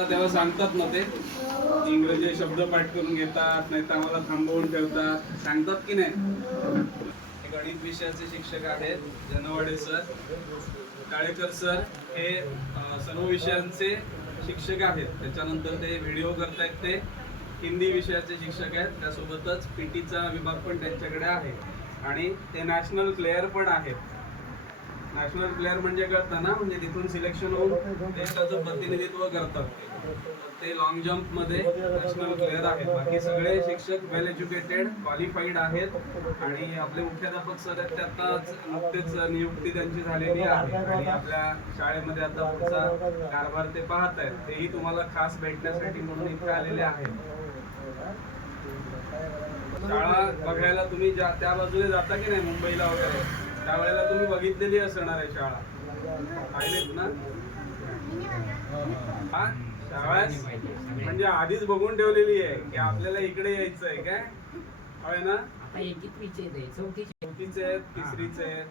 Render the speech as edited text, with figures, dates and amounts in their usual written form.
आम्हाला तेव्हा सांगतात ना ते इंग्रजी शब्द पाठ करून घेतात, नाही तर आम्हाला थांबवून ठेवतात, सांगतात की नाही. गणित विषयाचे शिक्षक आहेत जनवाडे सर. काळेकर सर हे सर्व विषयांचे शिक्षक आहेत. त्याच्यानंतर ते व्हिडिओ करतायत, ते हिंदी विषयाचे शिक्षक आहेत. त्यासोबतच पीटीचा विभाग पण त्यांच्याकडे आहे आणि ते नॅशनल प्लेयर पण आहेत. नॅशनल प्लेयर म्हणजे कळतं ना, म्हणजे तिथून सिलेक्शन होऊन देशाचं प्रतिनिधित्व करतात. ते लॉंग जम्प मध्ये नॅशनल प्लेयर आहेत. बाकी सगळे शिक्षक वेल एज्युकेटेड, क्वालिफाईड आहेत आणि आपले मुख्याध्यापक सर आहेत ते आताच नुकतेच नियुक्ती त्यांची झालेली आहे आणि आपल्या शाळेमध्ये आता पुढचा कारभार ते पाहत आहेत. तेही तुम्हाला खास भेटण्यासाठी म्हणून इथे आलेले आहेत. शाळा बघायला तुम्ही त्या बाजूने जाता की नाही मुंबईला वगैरे, त्यावेळेला तुम्ही बघितलेली असणार आहे शाळा, पाहिलेत ना. हा शाळा म्हणजे आधीच बघून ठेवलेली आहे की आपल्याला इकडे यायचं आहे काय, होय ना. चौथीचे आहेत, तिसरीचे आहेत.